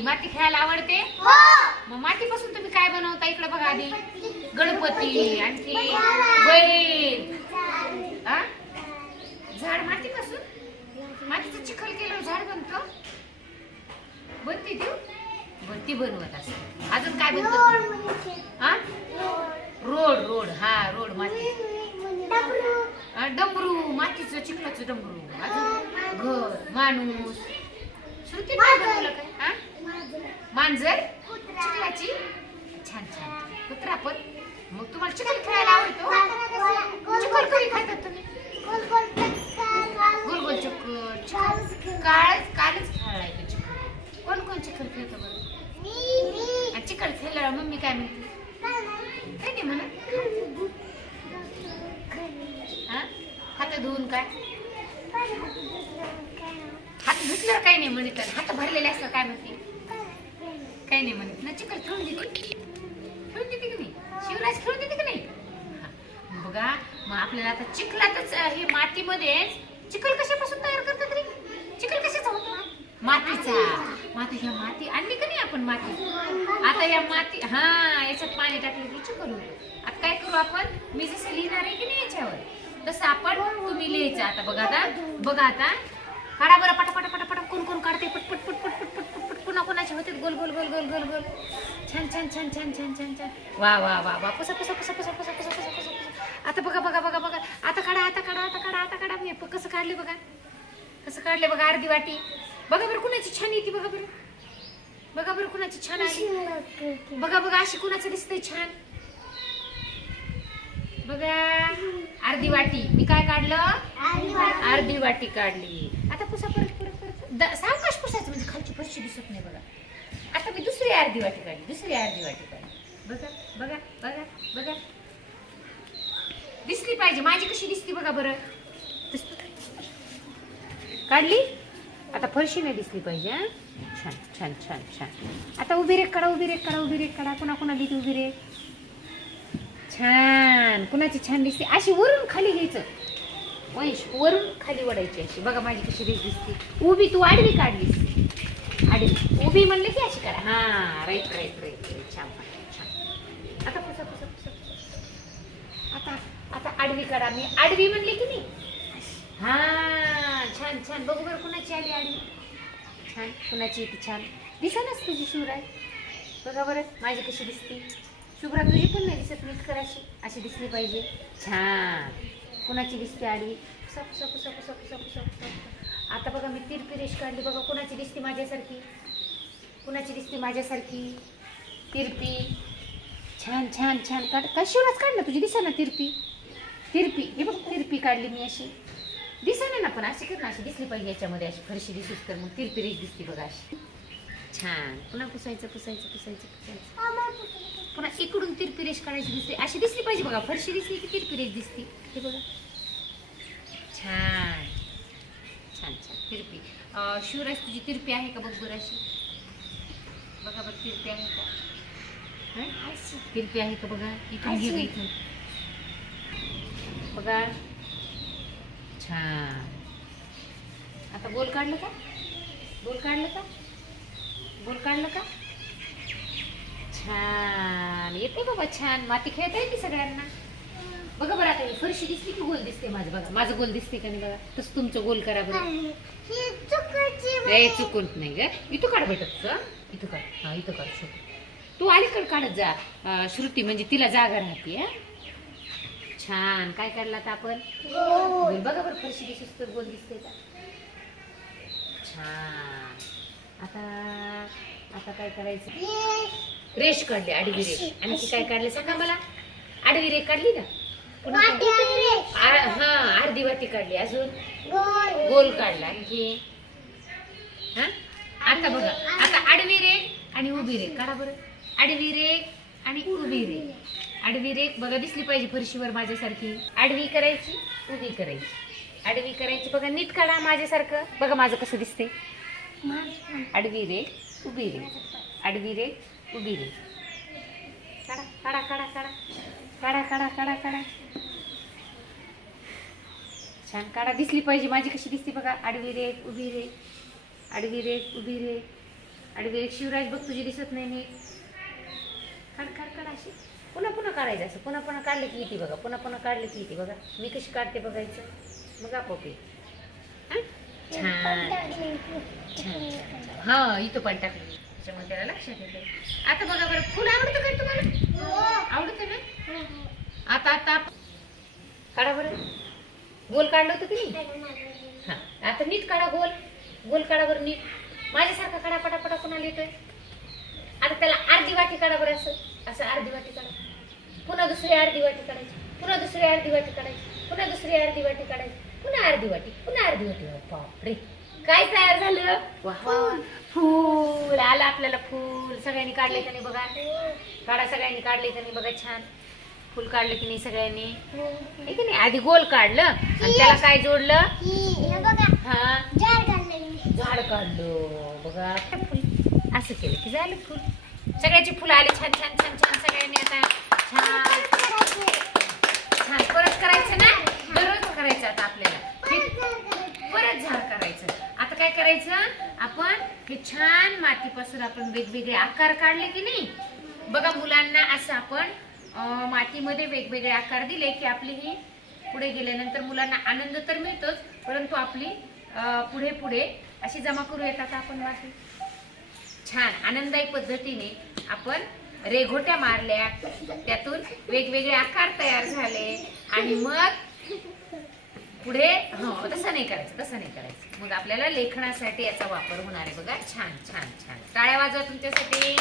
माती माती खेळायला आवडते? मग मातीपासून तुम्ही काय बनवता इकडे बघा आधी? गणपती. आणखी बैल. हा? झाड. मातीपासून? मातीचं चिखल केलं झाड बनतं? बनते ती बनती बनवत असं अजून काय बनत? हा रोड रोड. हा रोड माती. हा, डमरू. मातीचं चिखलाचं डमरू. अजून घर माणूस. श्रुती काय बनवलं काय? हा मांजर चिखलाची. छान छान. कुत्रा पण. मग तुम्हाला चिखल खेळायला आवडतो? चिखल कधी खातात तुम्ही? गोल गोल चक्कर काळच कालच खेळलाय तो चिखल. कोण कोण चिखल खेळतो बरं? आणि चिखल खेळल्यावर मम्मी काय म्हणते? काय नाही म्हणत? हात धुवून काय? हात धुतल्यावर काही नाही म्हणत. हात भरलेले असलं काय म्हणते? काही नाही म्हणत. ना चिखल खेळून देते. खेळून देते की नाही? शिवराज खेळून देते की नाही? बघा मग आपल्याला आता चिखलातच हे मातीमध्येच चिखल कशापासून तयार करतात रे? चिखल कशाचा होतो? मातीचा. माती ह्या माती आणली का नाही आपण माती? आता या माती हा याच्यात पाणी टाकलं की चिखल होतो. आता काय करू आपण? मी जसं लिहिणार आहे की नाही याच्यावर तसं आपण तुम्ही लिहायचं. आता बघा आता बघा आता. काढा बरं पटापट पटापट कोण कोण काढते पटपट. पटपट पुन्हा कोणाचे होते गोल गोल गोल गोल गोल गोल. छान छान छान छान छान छान छान. वा वा वा वा. पुसा पुसा पुसा पुसा पुसा पुसा पुसा पुसा आता बघा बघा बघा बघा. आता काढा आता काढा आता काढा आता काढा. मी कसं काढले बघा? कसं काढले बघा? अर्धी वाटी. बघा बरं कुणाची छान येते बघा बरं. बघा बरं कुणाची छान आली. बघा बघा अशी कुणाचं दिसतंय छान? बघा. अर्धी वाटी. मी काय काढलं? अर्धी वाटी. काढली. आता पुसा परत परत परत. सावकाश पुसायचं म्हणजे खालची फरशी दिसत नाही बघा. आता मी दुसरी अर्धी वाटी काढली दुसरी अर्धी वाटी काढली. बघा बघा बघा बघा. दिसली पाहिजे माझी कशी दिसते बघा बरं. काढली? आता फरशी नाही दिसली पाहिजे छान छान छान छान. आता उभी रेख काढा उभी रेख काढा उभी रेख काढा कुणा कुणा दिली उभी रेख छान कुणाची छान दिसते? अशी वरून खाली घ्यायचं. वंश वरून खाली वडायची अशी. बघा माझी कशी रेख दिसते. उभी तू आडवी काढलीस. आडवी. उभी म्हणले की अशी करा. हा राईट राईट राईट राईट छान छान आता पुसा पुसा पुसा आता आता आडवी करा मी आडवी म्हणले की नाही? हा छान छान. बघू बरं कुणाची आली आडवी. छान कुणाची येते छान. नाच तुझी शिवराय. बघा बरं माझी कशी दिसते. शुभ्रा तुझी पण नाही दिसत नीट कराशी अशी. अशी दिसली पाहिजे. छान. कुणाची दिसते आडवी? पुसा पुसा पुसा पुसा पुसा पुसा आता बघा मी तिरपिरेश काढली. बघा कुणाची दिसते माझ्यासारखी? कुणाची दिसते माझ्यासारखी? तिरपी. छान छान छान. काढ काय शिवराज काढलं तुझी दिसा ना तिरपी. तिरपी. हे बघ तिरपी काढली मी अशी. दिसा ना पण अशी कर ना अशी दिसली पाहिजे याच्यामध्ये अशी फरशी दिसूस तर मग तिरपी रेष दिसते बघा अशी. छान. पुन्हा पुसायचं पुसायचं पुसायचं पुसायचं. पुन्हा इकडून तिरपी रेष काढायची दिसते. अशी दिसली पाहिजे बघा फरशी दिसली की तिरपी रेष दिसते. हे बघा. छान. छान छान. तिरपी. शिवराज तुझी तिरपी आहे का बघ बरं अशी? बघा बरं तिरपी आहे का? तिरपी आहे का बघा? इथून घे इथून. बघा. छान. आता बोल काढलं का? बोल काढलं का? बोल काढलं का? छान. येते बाबा छान. माती खेळता येते सगळ्यांना? बघा बरं आता फरशी दिसली की गोल दिसते माझं. बघा माझं गोल दिसते का नाही बघा? तसं तुमचं गोल करा बरं. ए चुकून नाही ग. इथं काढ भेटत इथं काढ हा इथं काढ श्रुती तू अलीकडे काढत जा. अं, श्रुती म्हणजे तिला जागा राहते हा? छान. काय काढला आता आपण? गोल. बघा बरं फरशी दिसत तर गोल दिसते का? छान. आता आता काय करायचं? रेष काढली आडवी रेष. आणखी काय काढलं सांगा मला? आडवी रेष काढली ना पुन्हा काय? आ- हा अर्धी वाटी काढली. अजून? गोल. काढला आणखी. हा? आता बघा आडवी रेख आणि उभी रेख. काढा बरं. आडवी रेख आणि उभी रेख. आडवी रेख बघा दिसली पाहिजे फरशीवर माझ्यासारखी. आडवी करायची उभी करायची. आडवी करायची. बघा नीट काढा माझ्यासारखं. बघा माझं कसं दिसते आडवी रेख उभी रेख. आडवी रेख उभी रेख. काढा काढा काढा काढा. काढा काढा काढा काढा. छान काढा. दिसली पाहिजे. माझी कशी दिसते बघा. आडवी रेख उभी रेख. आडवी रेख उभी रेख. आणि एक शिवराज बघ तुझी दिसत नाही मी खड खड खड अशी. पुन्हा पुन्हा काढायचं असं. पुन्हा पुन्हा काढलं की येते बघा. पुन्हा पुन्हा काढले की येते बघा. मी कशी काढते बघायचं? मग आपोआप येते. छान. छान. हा इथं पण टाकली. त्याच्यामुळे त्याला लक्षात येतं. आता बघा बरं. फुल आवडतं का तुम्हाला? आवडतं ना? आता आता काढा बरं. गोल काढलं होतं की नाही आता नीट काढा गोल. गोल काढा बरं नीट. माझ्यासारखा काढा पटापटा कोणाला येतोय? आता त्याला अर्धी वाटी काढा बरं असं. असं अर्धी वाटी काढा. पुन्हा दुसरी अर्धी वाटी काढायची. पुन्हा दुसरी अर्धी वाटी काढायची. पुन्हा दुसरी अर्धी वाटी काढायची. पुन्हा अर्धी वाटी. पुन्हा अर्धी वाटी. बापरे. काय तयार झालं? फूल. आलं आपल्याला फूल. सगळ्यांनी काढले का नाही बघा? काढा सगळ्यांनी काढले का नाही? बघा छान. फुल काढलं की नाही सगळ्यांनी? आधी गोल काढलं आणि त्याला काय जोडलं? हा. झाड काढलो बघा. फुल. असं केलं की झालं फुल. सगळ्याची फुलं आली. छान छान छान छान सगळ्यांनी आता छान. छान. परत करायचं ना? दररोज करायचं आता आपल्याला. परत झाड करायचं. आता काय करायचं? आपण हे छान मातीपासून आपण वेगवेगळे आकार काढले की नाही? बघा मुलांना असं आपण मातीमध्ये वेगवेगळे आकार दिले की आपली ही पुढे गेल्यानंतर मुलांना आनंद तर मिळतोच परंतु आपली पुढे पुढे. अशी जमा करू येतात आपण माती छान. आनंददायी पद्धतीने आपण रेघोट्या मारल्या. त्यातून वेगवेगळे आकार तयार झाले. आणि मग पुढे हो तसं नाही करायचं तसं नाही करायचं. मग आपल्याला लेखनासाठी याचा वापर होणार आहे. बघा छान छान छान. टाळ्या वाजवा तुमच्यासाठी.